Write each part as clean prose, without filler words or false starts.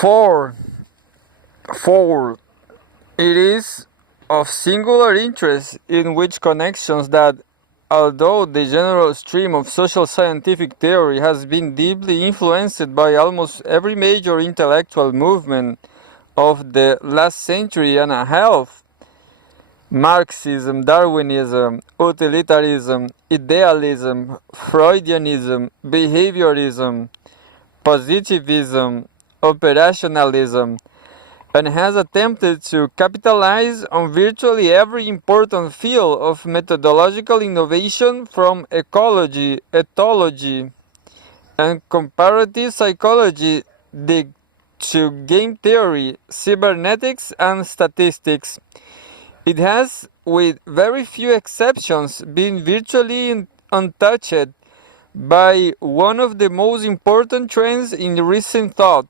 4. 4. It is of singular interest in which connections that, although the general stream of social scientific theory has been deeply influenced by almost every major intellectual movement of the last century and a half, Marxism, Darwinism, utilitarianism, idealism, Freudianism, behaviorism, positivism, operationalism, and has attempted to capitalize on virtually every important field of methodological innovation from ecology, ethology, and comparative psychology to game theory, cybernetics, and statistics. It has, with very few exceptions, been virtually untouched by one of the most important trends in recent thought,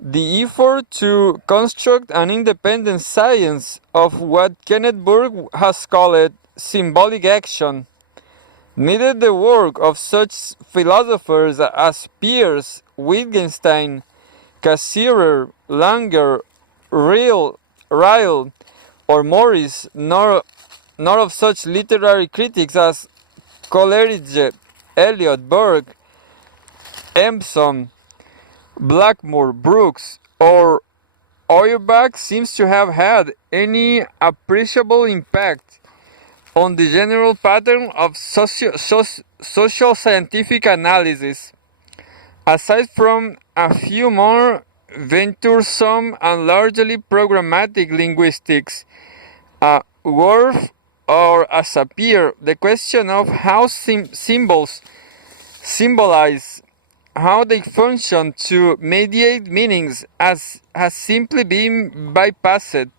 the effort to construct an independent science of what Kenneth Burke has called symbolic action. Neither the work of such philosophers as Peirce, Wittgenstein, Cassirer, Langer, Ryle, or Morris, nor of such literary critics as Coleridge, Eliot, Burke, Emerson, Blackmore, Brooks, or Auerbach seems to have had any appreciable impact on the general pattern of social scientific analysis. Aside from a few more venturesome and largely programmatic linguistics, Worf or as a Sapir, the question of how symbols symbolize, how they function to mediate meanings has simply been bypassed.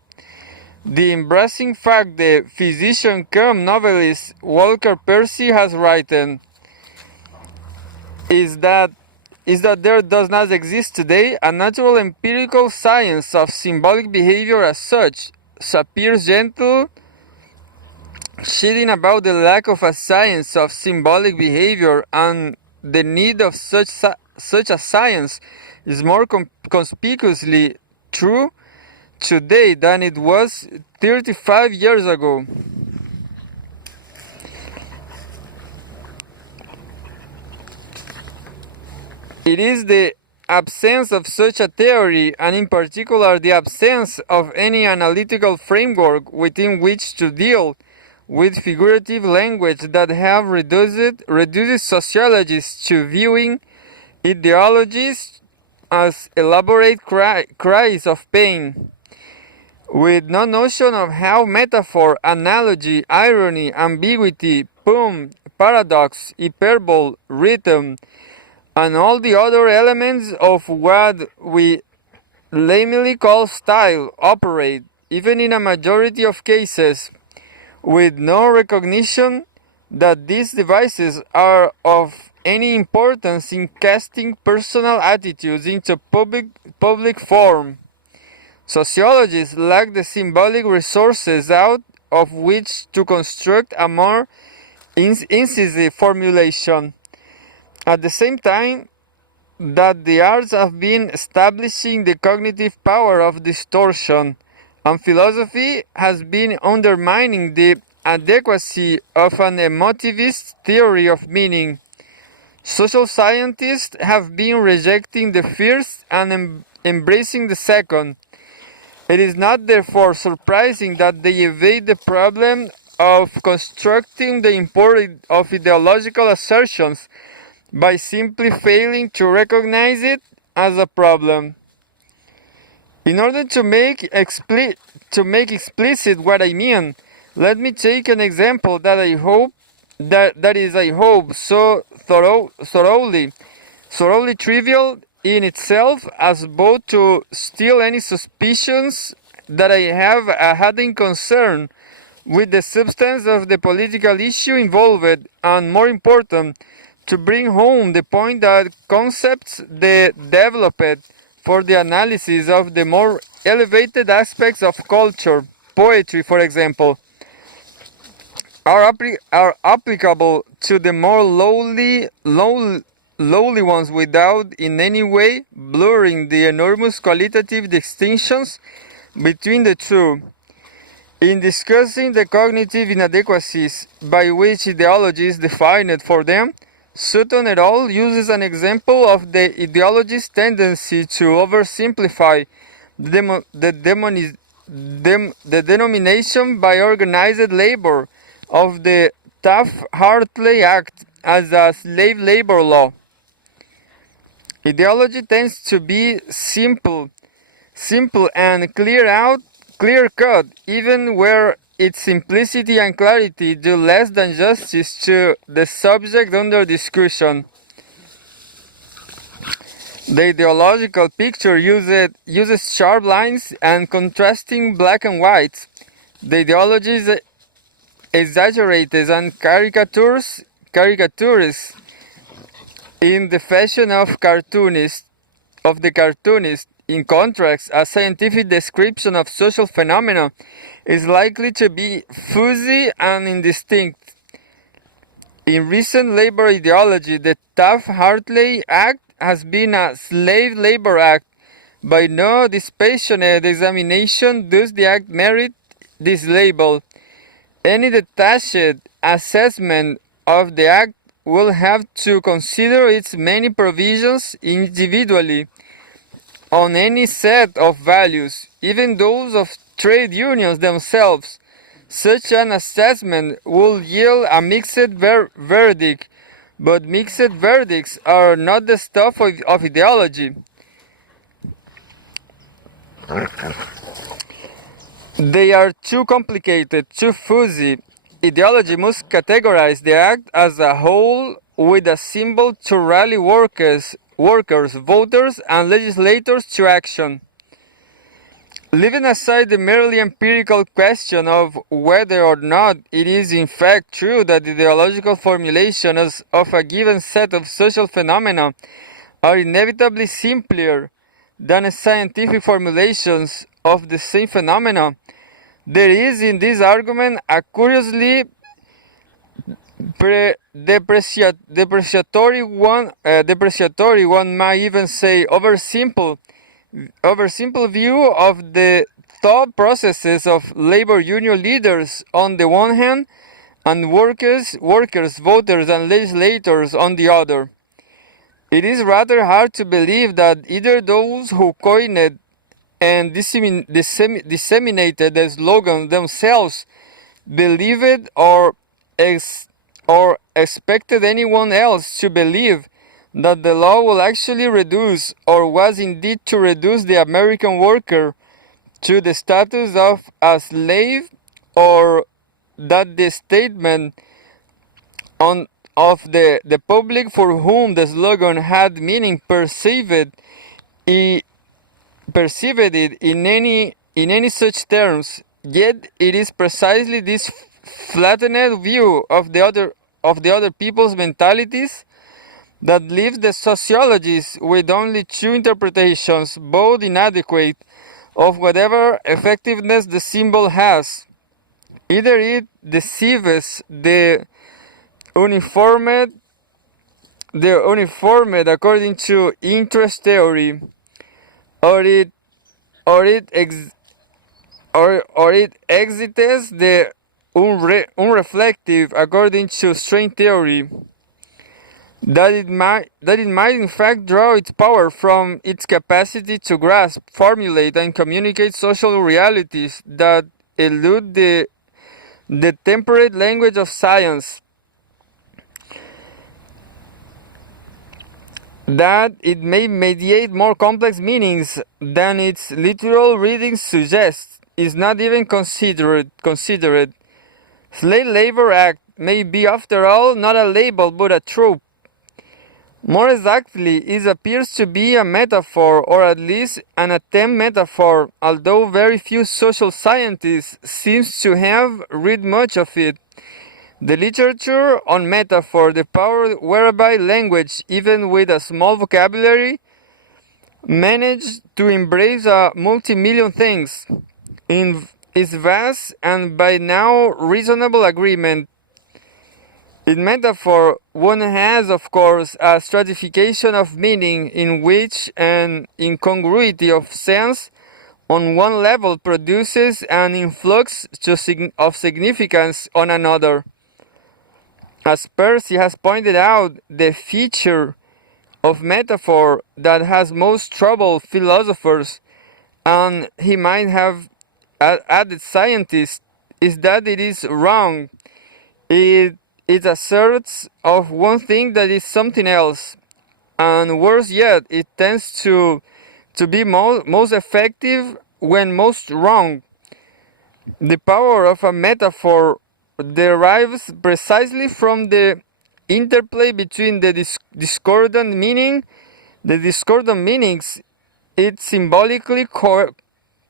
The embarrassing fact the physician cum novelist Walker Percy has written is that there does not exist today a natural empirical science of symbolic behavior as such. Sapir's gentle shitting about the lack of a science of symbolic behavior and the need of such a science is more conspicuously true today than it was 35 years ago. It is the absence of such a theory, and in particular the absence of any analytical framework within which to deal with figurative language, that have reduced sociologists to viewing ideologies as elaborate cries of pain, with no notion of how metaphor, analogy, irony, ambiguity, poem, paradox, hyperbole, rhythm, and all the other elements of what we lamely call style operate, even in a majority of cases, with no recognition that these devices are of any importance in casting personal attitudes into public form. Sociologists lack the symbolic resources out of which to construct a more incisive formulation. At the same time that the arts have been establishing the cognitive power of distortion, and philosophy has been undermining the adequacy of an emotivist theory of meaning, social scientists have been rejecting the first and embracing the second. It is not therefore surprising that they evade the problem of constructing the import of ideological assertions by simply failing to recognize it as a problem. In order to make explicit what I mean, let me take an example that I hope so thoroughly trivial in itself as both to still any suspicions that I have had in concern with the substance of the political issue involved, and more important, to bring home the point that concepts developed for the analysis of the more elevated aspects of culture, poetry for example, are applicable to the more lowly lowly ones without in any way blurring the enormous qualitative distinctions between the two. In discussing the cognitive inadequacies by which ideology is defined for them, Sutton et al. Uses an example of the ideology's tendency to oversimplify the denomination by organized labor of the Taft-Hartley Act as a slave labor law. Ideology tends to be simple and clear-cut, even where its simplicity and clarity do less than justice to the subject under discussion. The ideological picture uses sharp lines and contrasting black and white. The ideology is exaggerated and caricatures in the fashion of the cartoonist. In contrast, a scientific description of social phenomena is likely to be fuzzy and indistinct. In recent labor ideology, the Taft-Hartley Act has been a slave labor act. By no dispassionate examination does the act merit this label. Any detached assessment of the act will have to consider its many provisions individually on any set of values, even those of trade unions themselves. Such an assessment will yield a mixed verdict, but mixed verdicts are not the stuff of ideology. They are too complicated, too fuzzy. Ideology must categorize the act as a whole with a symbol to rally workers, voters, and legislators to action. Leaving aside the merely empirical question of whether or not it is in fact true that ideological formulations of a given set of social phenomena are inevitably simpler than scientific formulations of the same phenomena, there is in this argument a curiously depreciatory one might even say oversimple view of the thought processes of labor union leaders on the one hand and workers, voters, and legislators on the other. It is rather hard to believe that either those who coined and disseminated the slogan themselves believed or expected anyone else to believe that the law will actually reduce, or was indeed to reduce, the American worker to the status of a slave, or that the statement of the public for whom the slogan had meaning perceived it in any such terms. Yet it is precisely this flattened view of the other people's mentalities that leaves the sociologists with only two interpretations, both inadequate, of whatever effectiveness the symbol has. Either it deceives the uniformed according to interest theory, or it excites the unreflective according to strain theory. That it might in fact draw its power from its capacity to grasp, formulate, and communicate social realities that elude the temperate language of science. That it may mediate more complex meanings than its literal readings suggest is not even considered. Slave Labor Act may be, after all, not a label but a trope. More exactly, it appears to be a metaphor, or at least an attempt metaphor, although very few social scientists seem to have read much of it. The literature on metaphor, the power whereby language, even with a small vocabulary, managed to embrace a multi-million things, is vast and by now reasonable agreement. In metaphor, one has, of course, a stratification of meaning in which an incongruity of sense on one level produces an influx of significance on another. As Percy has pointed out, the feature of metaphor that has most troubled philosophers, and he might have added scientists, is that it is wrong. It asserts of one thing that is something else, and worse yet, it tends to be most effective when most wrong. The power of a metaphor derives precisely from the interplay between the discordant meanings it symbolically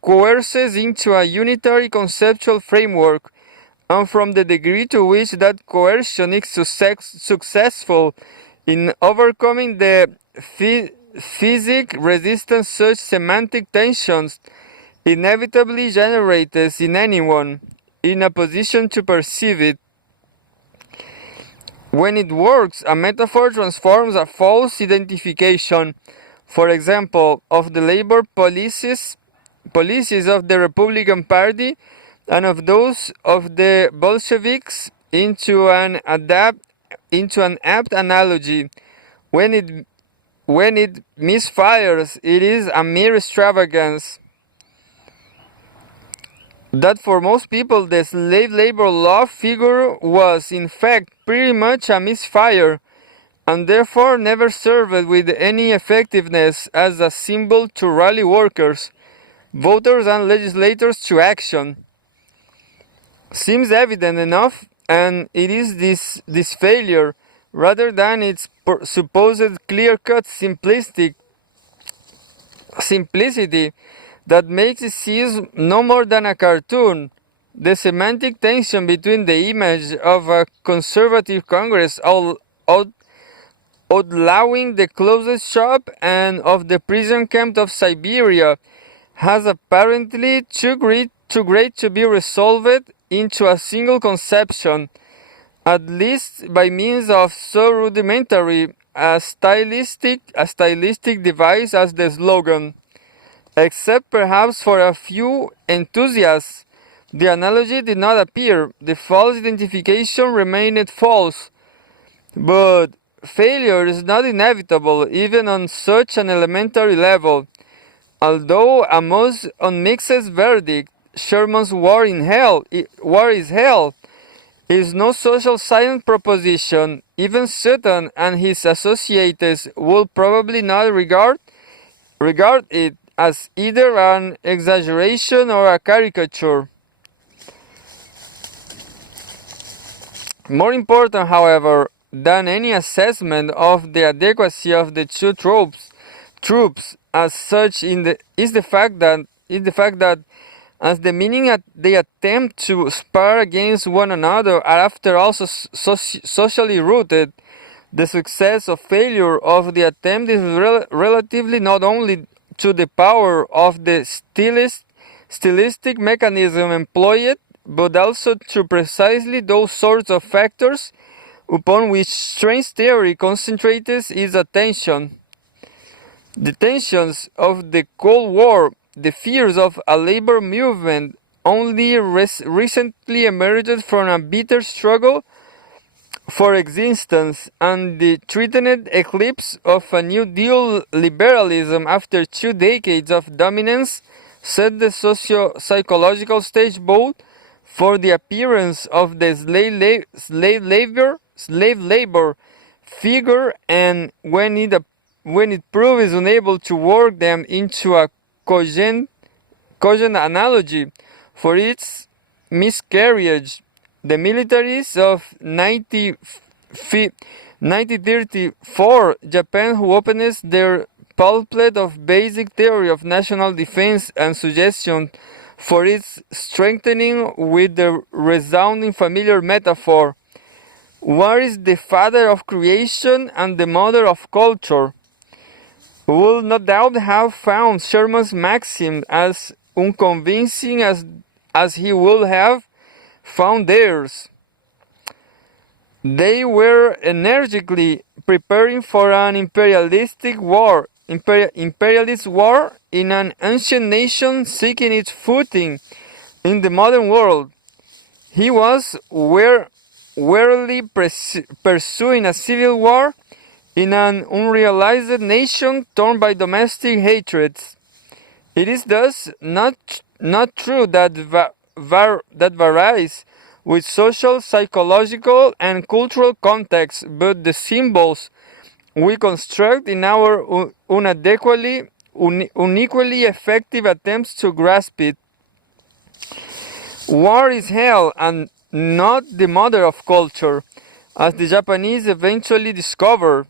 coerces into a unitary conceptual framework, and from the degree to which that coercion is successful in overcoming the physic resistance such semantic tensions inevitably generates in anyone in a position to perceive it. When it works, a metaphor transforms a false identification, for example, of the labor policies of the Republican Party and of those of the Bolsheviks into an apt analogy. When it misfires, it is a mere extravagance. That for most people the slave labor law figure was in fact pretty much a misfire, and therefore never served with any effectiveness as a symbol to rally workers, voters and legislators to action, seems evident enough, and it is this failure, rather than its supposed clear-cut simplicity, that makes it seem no more than a cartoon. The semantic tension between the image of a conservative Congress outlawing the closest shop and of the prison camp of Siberia has apparently too great to be resolved into a single conception, at least by means of so rudimentary a stylistic device as the slogan. Except perhaps for a few enthusiasts, the analogy did not appear, the false identification remained false. But failure is not inevitable even on such an elementary level. Although a most unmixed verdict, Sherman's war is hell, is no social science proposition. Even Sutton and his associates would probably not regard it as either an exaggeration or a caricature. More important, however, than any assessment of the adequacy of the two troops as such is the fact that as the meaning they attempt to spar against one another are after all socially rooted, the success or failure of the attempt is relatively not only to the power of the stylistic mechanism employed, but also to precisely those sorts of factors upon which strange theory concentrates its attention. The tensions of the Cold War, the fears of a labor movement only recently emerged from a bitter struggle for existence, and the threatened eclipse of a New Deal liberalism after 2 decades of dominance set the socio-psychological stage both for the appearance of the slave labor figure, and when it proves unable to work them into a cogent analogy for its miscarriage. The militaries of 1934, Japan, who opened their pamphlet of basic theory of national defense and suggestion for its strengthening with the resounding familiar metaphor, war is the father of creation and the mother of culture, would no doubt have found Sherman's maxim as unconvincing as he would have found theirs. They were energetically preparing for an imperialist war in an ancient nation seeking its footing in the modern world. He was warily pursuing a civil war in an unrealized nation torn by domestic hatreds. It is thus not true that that varies with social, psychological, and cultural context, but the symbols we construct in our unequally effective attempts to grasp it. War is hell and not the mother of culture, as the Japanese eventually discovered,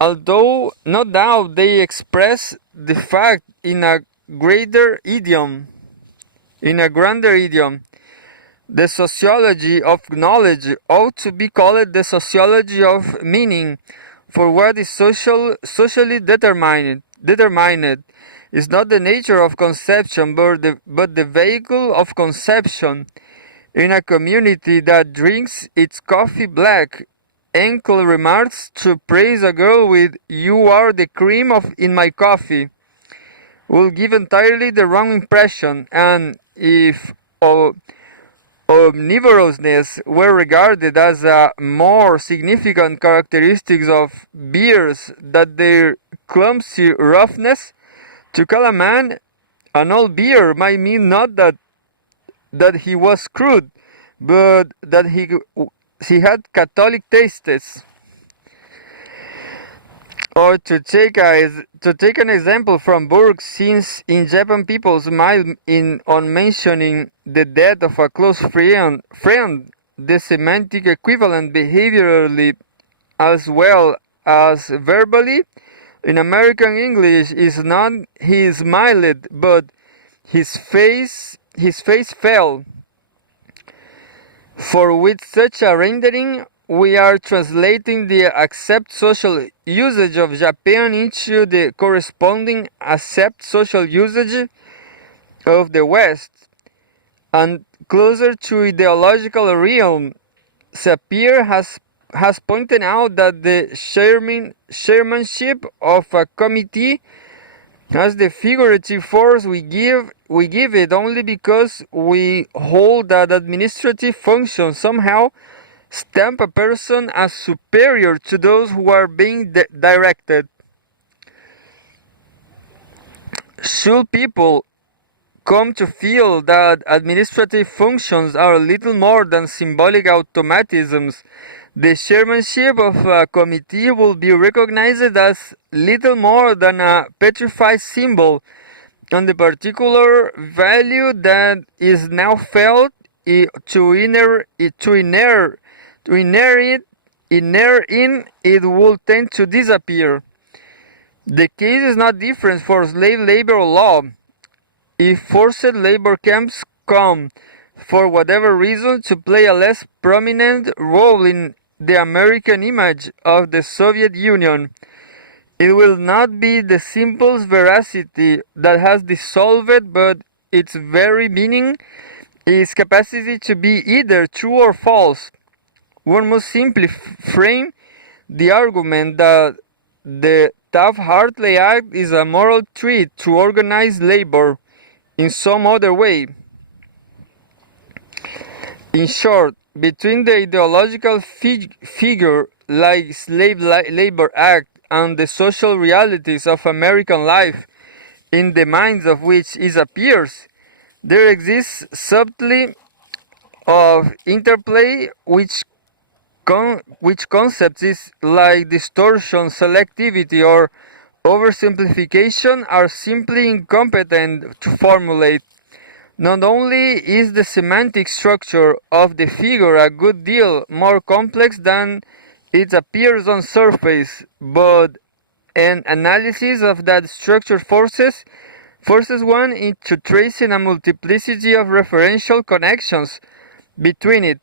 although no doubt they express the fact in a greater idiom, in a grander idiom. The sociology of knowledge ought to be called the sociology of meaning, for what is socially determined is not the nature of conception, but the vehicle of conception. In a community that drinks its coffee black, uncle remarks to praise a girl with "you are the cream in my coffee" will give entirely the wrong impression, and if omnivorousness were regarded as a more significant characteristic of beers than their clumsy roughness, to call a man an old beer might mean not that he was crude, but that he had Catholic tastes. Or to take an example from Burke, since in Japan people smile on mentioning the death of a close friend, the semantic equivalent behaviorally as well as verbally in American English is not he smiled, but his face fell. For with such a rendering, we are translating the accept social usage of Japan into the corresponding accept social usage of the West, and closer to ideological realm. Sapir has pointed out that the chairmanship of a committee has the figurative force we give it only because we hold that administrative functions somehow stamp a person as superior to those who are being directed. Should people come to feel that administrative functions are little more than symbolic automatisms, the chairmanship of a committee will be recognized as little more than a petrified symbol, and the particular value that is now felt to inherit in it will tend to disappear. The case is not different for slave labor law. If forced labor camps come, for whatever reason, to play a less prominent role in the American image of the Soviet Union, it will not be the symbol's veracity that has dissolved it, but its very meaning, its capacity to be either true or false. One must simply frame the argument that the Taft-Hartley Act is a moral treat to organized labor in some other way. In short, between the ideological figure like Slave Labor Act and the social realities of American life, in the minds of which it appears, there exists subtlety of interplay which concepts is like distortion, selectivity, or oversimplification are simply incompetent to formulate. Not only is the semantic structure of the figure a good deal more complex than it appears on surface, but an analysis of that structure forces one into tracing a multiplicity of referential connections between it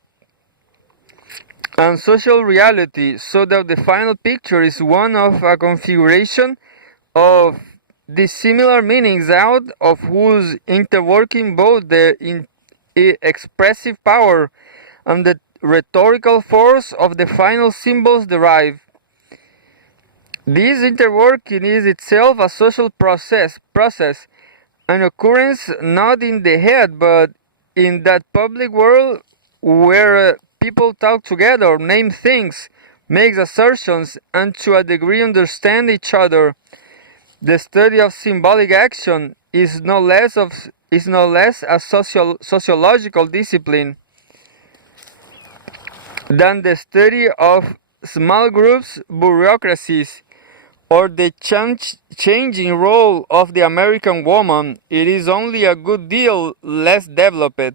and social reality, so that the final picture is one of a configuration of dissimilar meanings out of whose interworking both the expressive power and rhetorical force of the final symbols derive. This interworking is itself a social process, an occurrence not in the head but in that public world where people talk together, name things, make assertions, and to a degree understand each other. The study of symbolic action is no less a sociological discipline than the study of small groups, bureaucracies, or the changing role of the American woman. It is only a good deal less developed.